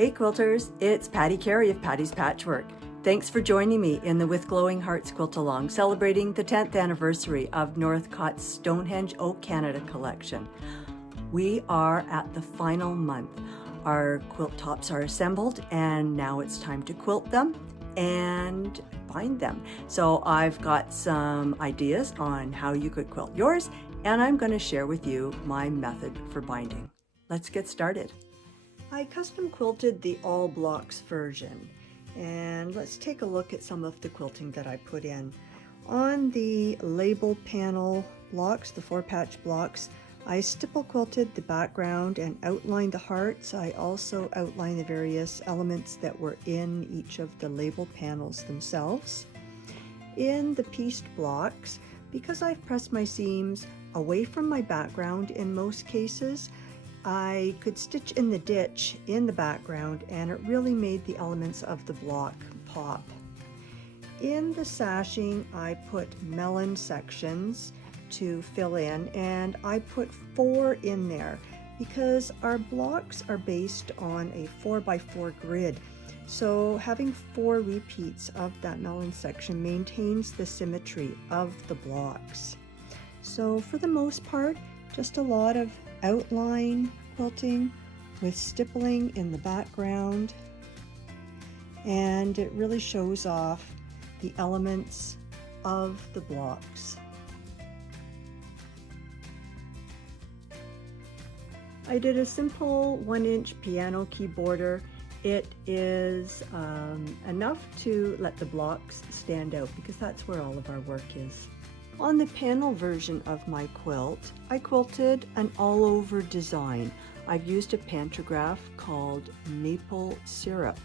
Hey quilters, it's Patty Carey of Patty's Patchwork. Thanks for joining me in the With Glowing Hearts Quilt-Along, celebrating the 10th anniversary of Northcott's Stonehenge Oak Canada collection. We are at the final month. Our quilt tops are assembled and now it's time to quilt them and bind them. So I've got some ideas on how you could quilt yours, and I'm going to share with you my method for binding. Let's get started. I custom quilted the all blocks version, and let's take a look at some of the quilting that I put in. On the label panel blocks, the 4-patch blocks, I stipple quilted the background and outlined the hearts. I also outlined the various elements that were in each of the label panels themselves. In the pieced blocks, because I've pressed my seams away from my background in most cases, I could stitch in the ditch in the background, and it really made the elements of the block pop. In the sashing, I put melon sections to fill in, and I put 4 in there because our blocks are based on a 4x4 grid. So having 4 repeats of that melon section maintains the symmetry of the blocks. So for the most part, just a lot of outline quilting with stippling in the background, and it really shows off the elements of the blocks. I did a simple 1-inch piano key border. It is enough to let the blocks stand out because that's where all of our work is. On the panel version of my quilt, I quilted an all-over design. I've used a pantograph called Maple Syrup,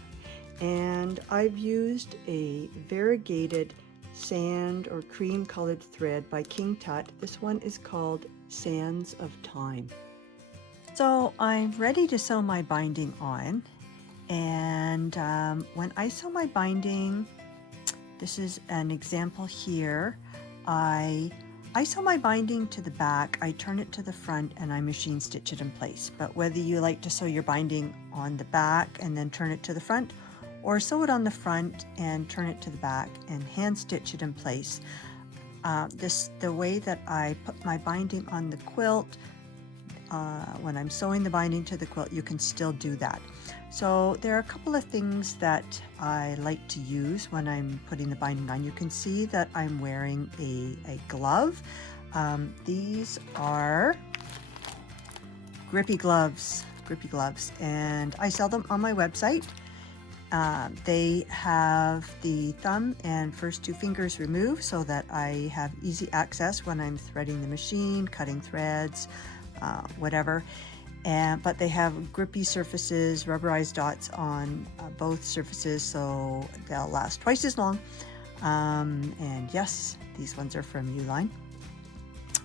and I've used a variegated sand or cream colored thread by King Tut. This one is called Sands of Time. So I'm ready to sew my binding on, and when I sew my binding, this is an example here. I sew my binding to the back, I turn it to the front, and I machine stitch it in place. But whether you like to sew your binding on the back and then turn it to the front, or sew it on the front and turn it to the back and hand stitch it in place, the way that I put my binding on the quilt, when I'm sewing the binding to the quilt, you can still do that. So there are a couple of things that I like to use when I'm putting the binding on. You can see that I'm wearing a glove. These are grippy gloves, and I sell them on my website. They have the thumb and first 2 fingers removed so that I have easy access when I'm threading the machine, cutting threads, whatever. But they have grippy surfaces, rubberized dots on both surfaces, so they'll last twice as long. And yes, these ones are from Uline.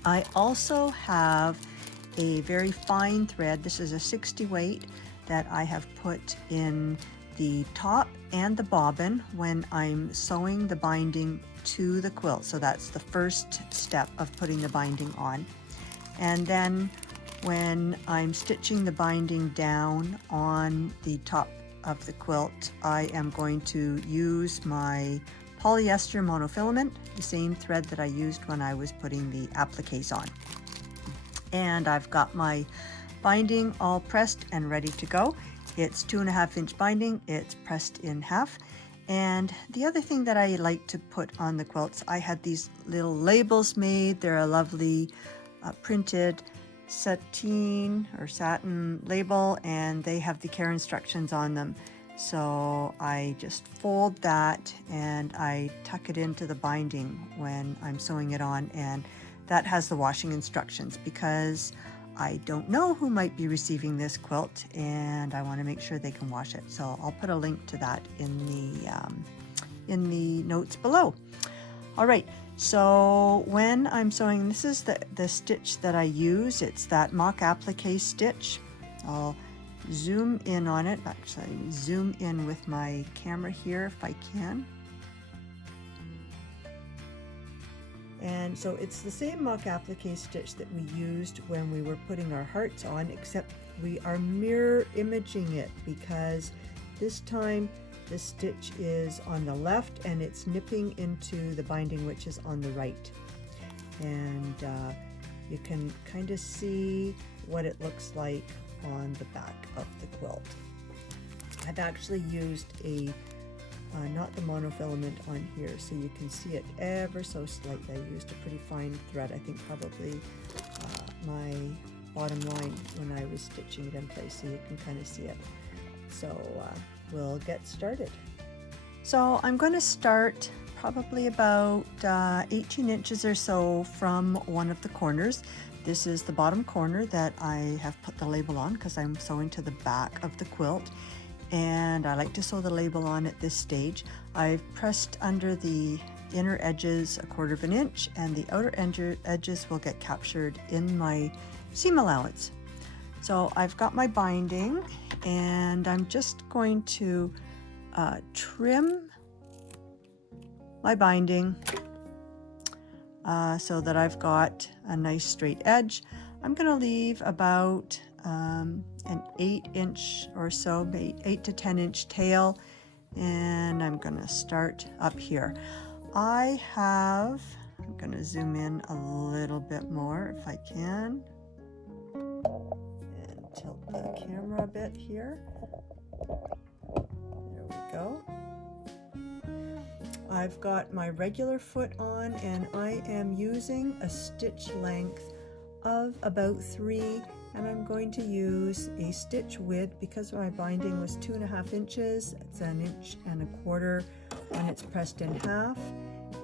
I also have a very fine thread. This is a 60 weight that I have put in the top and the bobbin when I'm sewing the binding to the quilt. So that's the first step of putting the binding on. And then when I'm stitching the binding down on the top of the quilt, I am going to use my polyester monofilament, the same thread that I used when I was putting the appliques on. And I've got my binding all pressed and ready to go. It's 2.5-inch binding, it's pressed in half. And the other thing that I like to put on the quilts, I had these little labels made. They're a lovely printed sateen or satin label, and they have the care instructions on them. So I just fold that and I tuck it into the binding when I'm sewing it on, and that has the washing instructions because I don't know who might be receiving this quilt and I want to make sure they can wash it. So I'll put a link to that in the notes below. All right, so when I'm sewing, this is the stitch that I use. It's that mock applique stitch. I'll zoom in on it. Actually, zoom in with my camera here if I can. And so it's the same mock applique stitch that we used when we were putting our hearts on, except we are mirror imaging it because this time the stitch is on the left and it's nipping into the binding, which is on the right. And you can kind of see what it looks like on the back of the quilt. I've actually used a not the monofilament on here, so you can see it ever so slightly. I used a pretty fine thread, I think probably my bottom line when I was stitching it in place, so you can kind of see it. So we'll get started. So I'm going to start probably about 18 inches or so from one of the corners. This is the bottom corner that I have put the label on because I'm sewing to the back of the quilt. And I like to sew the label on at this stage. I've pressed under the inner edges 1/4 inch, and the outer edges will get captured in my seam allowance. So I've got my binding, and I'm just going to trim my binding so that I've got a nice straight edge. I'm going to leave about an 8 inch or so, 8 to 10 inch tail, and I'm going to start up here. I'm going to zoom in a little bit more if I can, and tilt the camera a bit here. There we go. I've got my regular foot on, and I am using a stitch length of about 3, and I'm going to use a stitch width because my binding was 2.5 inches. It's 1.25 inches when it's pressed in half,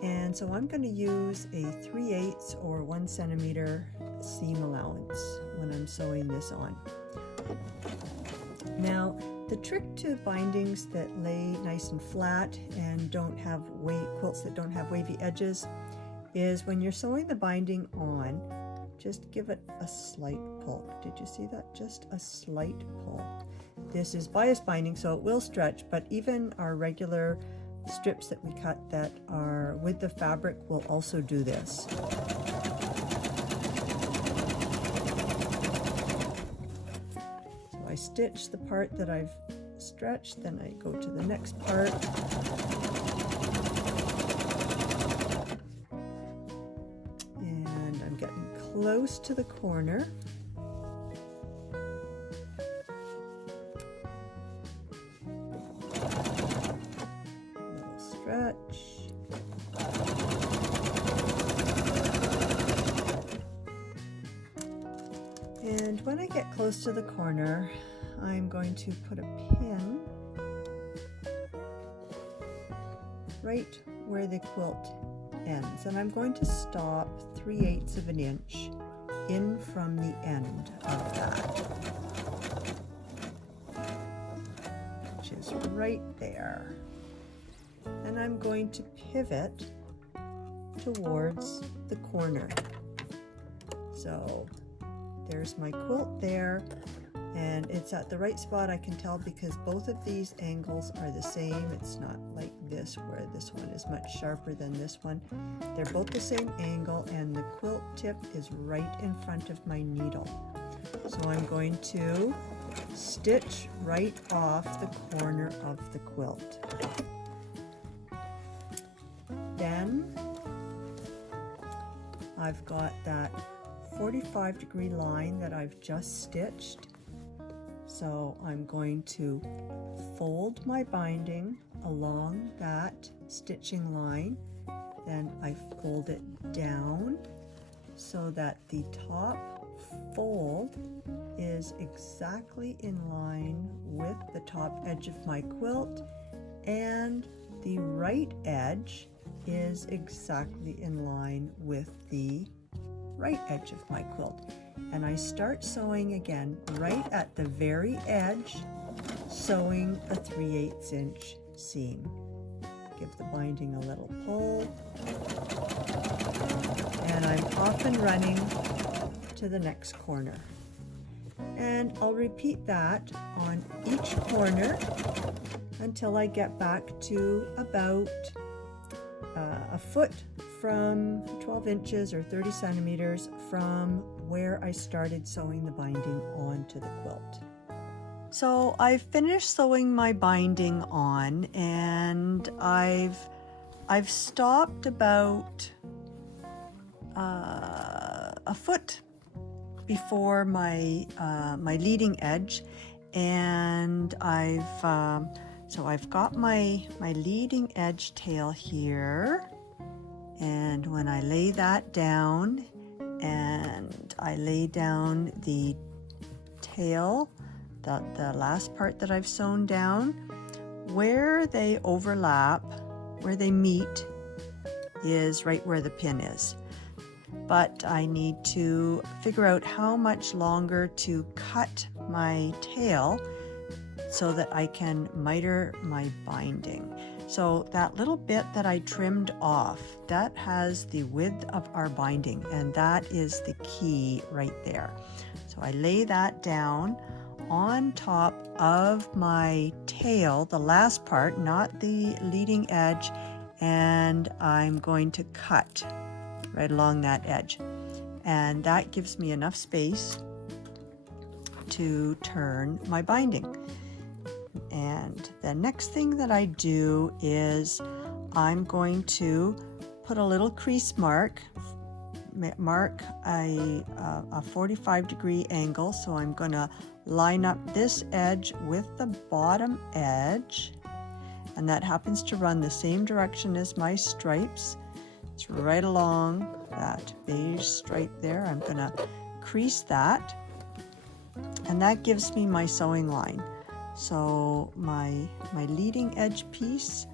and so I'm going to use a 3/8 or 1 centimeter seam allowance when I'm sewing this on. Now, the trick to bindings that lay nice and flat and don't have quilts that don't have wavy edges is when you're sewing the binding on, just give it a slight pull. Did you see that? Just a slight pull. This is bias binding, so it will stretch, but even our regular strips that we cut that are with the fabric will also do this. So I stitch the part that I've stretched, then I go to the next part. And I'm getting close to the corner. Little stretch. And when I get close to the corner, I'm going to put a pin right where the quilt ends, and I'm going to stop 3/8 of an inch in from the end of that, which is right there. And I'm going to pivot towards the corner. So there's my quilt there, and it's at the right spot. I can tell because both of these angles are the same. It's not like this where this one is much sharper than this one. They're both the same angle, and the quilt tip is right in front of my needle. So I'm going to stitch right off the corner of the quilt. Then I've got that 45-degree line that I've just stitched. So I'm going to fold my binding along that stitching line, then I fold it down so that the top fold is exactly in line with the top edge of my quilt, and the right edge is exactly in line with the right edge of my quilt. And I start sewing again right at the very edge, sewing a 3/8 inch seam. Give the binding a little pull, and I'm off and running to the next corner. And I'll repeat that on each corner until I get back to about a foot from 12 inches or 30 centimeters from where I started sewing the binding onto the quilt. So I've finished sewing my binding on, and I've stopped about a foot before my my leading edge, and I've got my leading edge tail here, and when I lay that down and I lay down the tail, the last part that I've sewn down, where they overlap, where they meet, is right where the pin is. But I need to figure out how much longer to cut my tail so that I can miter my binding. So that little bit that I trimmed off, that has the width of our binding, and that is the key right there. So I lay that down on top of my tail, the last part, not the leading edge, and I'm going to cut right along that edge. And that gives me enough space to turn my binding. And the next thing that I do is I'm going to put a little crease mark a 45-degree angle. So I'm going to line up this edge with the bottom edge, and that happens to run the same direction as my stripes. It's right along that beige stripe there. I'm going to crease that, and that gives me my sewing line. So my leading edge piece,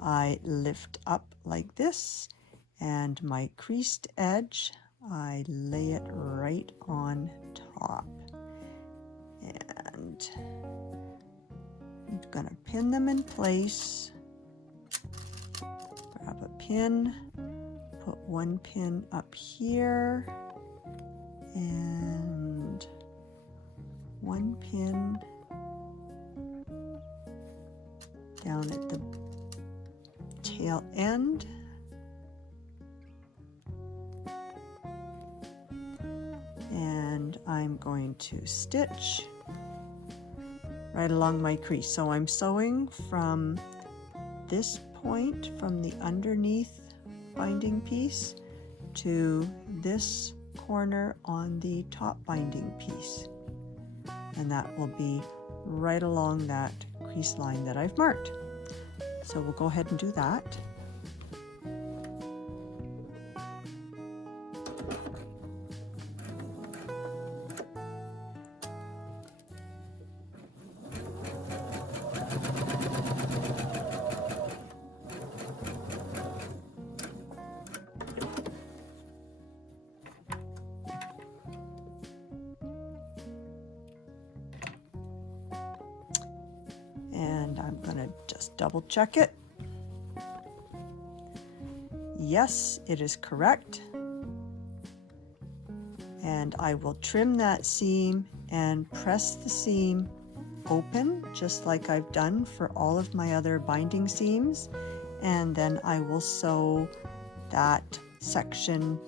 I lift up like this, and my creased edge, I lay it right on top. And I'm going to pin them in place. Grab a pin, put one pin up here, and one pin down at the tail end. And I'm going to stitch right along my crease. So I'm sewing from this point, from the underneath binding piece, to this corner on the top binding piece. And that will be right along that crease line that I've marked. So we'll go ahead and do that. And I'm going to just double check it. Yes, it is correct. And I will trim that seam and press the seam open, just like I've done for all of my other binding seams. And then I will sew that section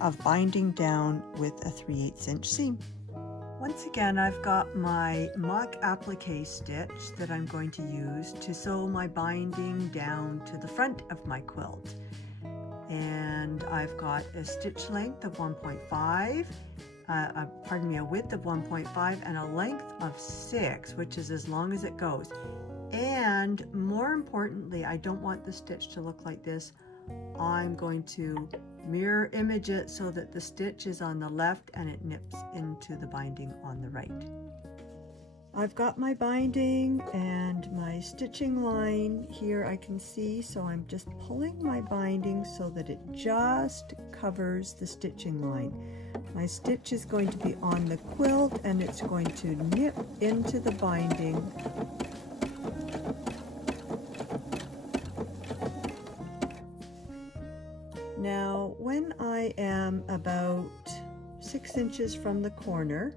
of binding down with a 3/8 inch seam. Once again, I've got my mock applique stitch that I'm going to use to sew my binding down to the front of my quilt. And I've got a stitch length of 1.5, a width of 1.5, and a length of 6, which is as long as it goes. And more importantly, I don't want the stitch to look like this. I'm going to mirror image it so that the stitch is on the left and it nips into the binding on the right. I've got my binding and my stitching line here, I can see, so I'm just pulling my binding so that it just covers the stitching line. My stitch is going to be on the quilt and it's going to nip into the binding. Now, when I am about 6 inches from the corner,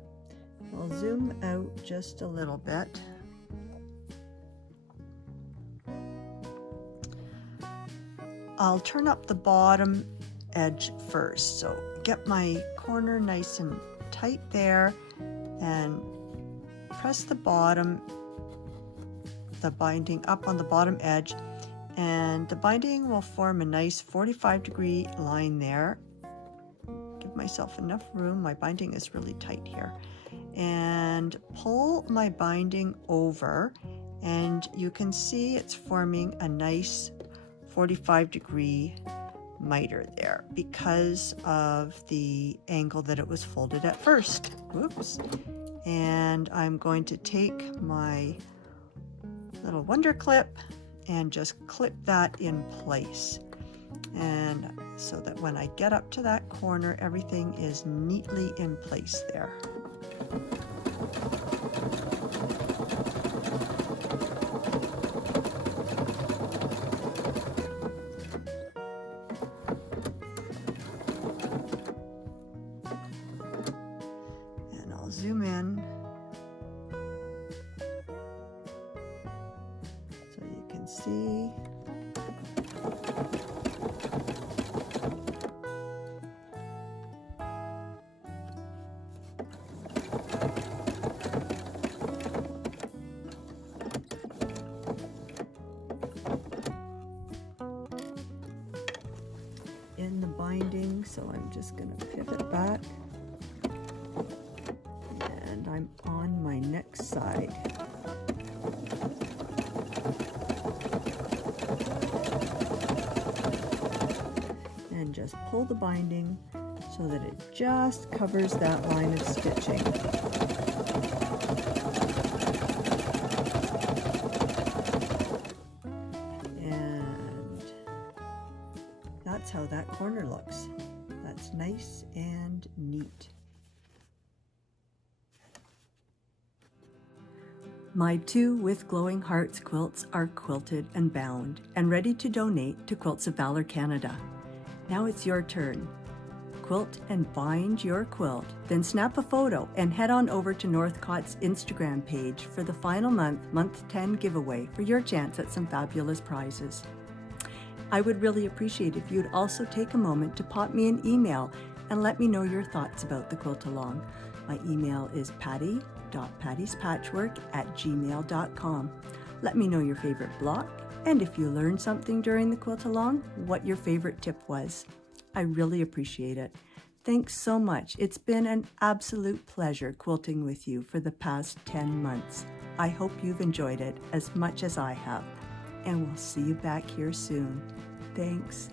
I'll zoom out just a little bit. I'll turn up the bottom edge first. So get my corner nice and tight there and press the bottom, the binding up on the bottom edge, and the binding will form a nice 45-degree line there. Give myself enough room. My binding is really tight here. And pull my binding over, and you can see it's forming a nice 45-degree miter there because of the angle that it was folded at first. Whoops. And I'm going to take my little wonder clip and just clip that in place. And so that when I get up to that corner, everything is neatly in place there. And I'll zoom in so you can see. In the binding, so I'm just going to pivot back, and I'm on my next side. And just pull the binding so that it just covers that line of stitching. That's how that corner looks. That's nice and neat. My 2 With Glowing Hearts quilts are quilted and bound and ready to donate to Quilts of Valor Canada. Now it's your turn. Quilt and bind your quilt, then snap a photo and head on over to Northcott's Instagram page for the final month 10 giveaway for your chance at some fabulous prizes. I would really appreciate if you'd also take a moment to pop me an email and let me know your thoughts about the Quilt-Along. My email is patty.pattyspatchwork@gmail.com. Let me know your favorite block, and if you learned something during the Quilt-Along, what your favorite tip was. I really appreciate it. Thanks so much. It's been an absolute pleasure quilting with you for the past 10 months. I hope you've enjoyed it as much as I have. And we'll see you back here soon. Thanks.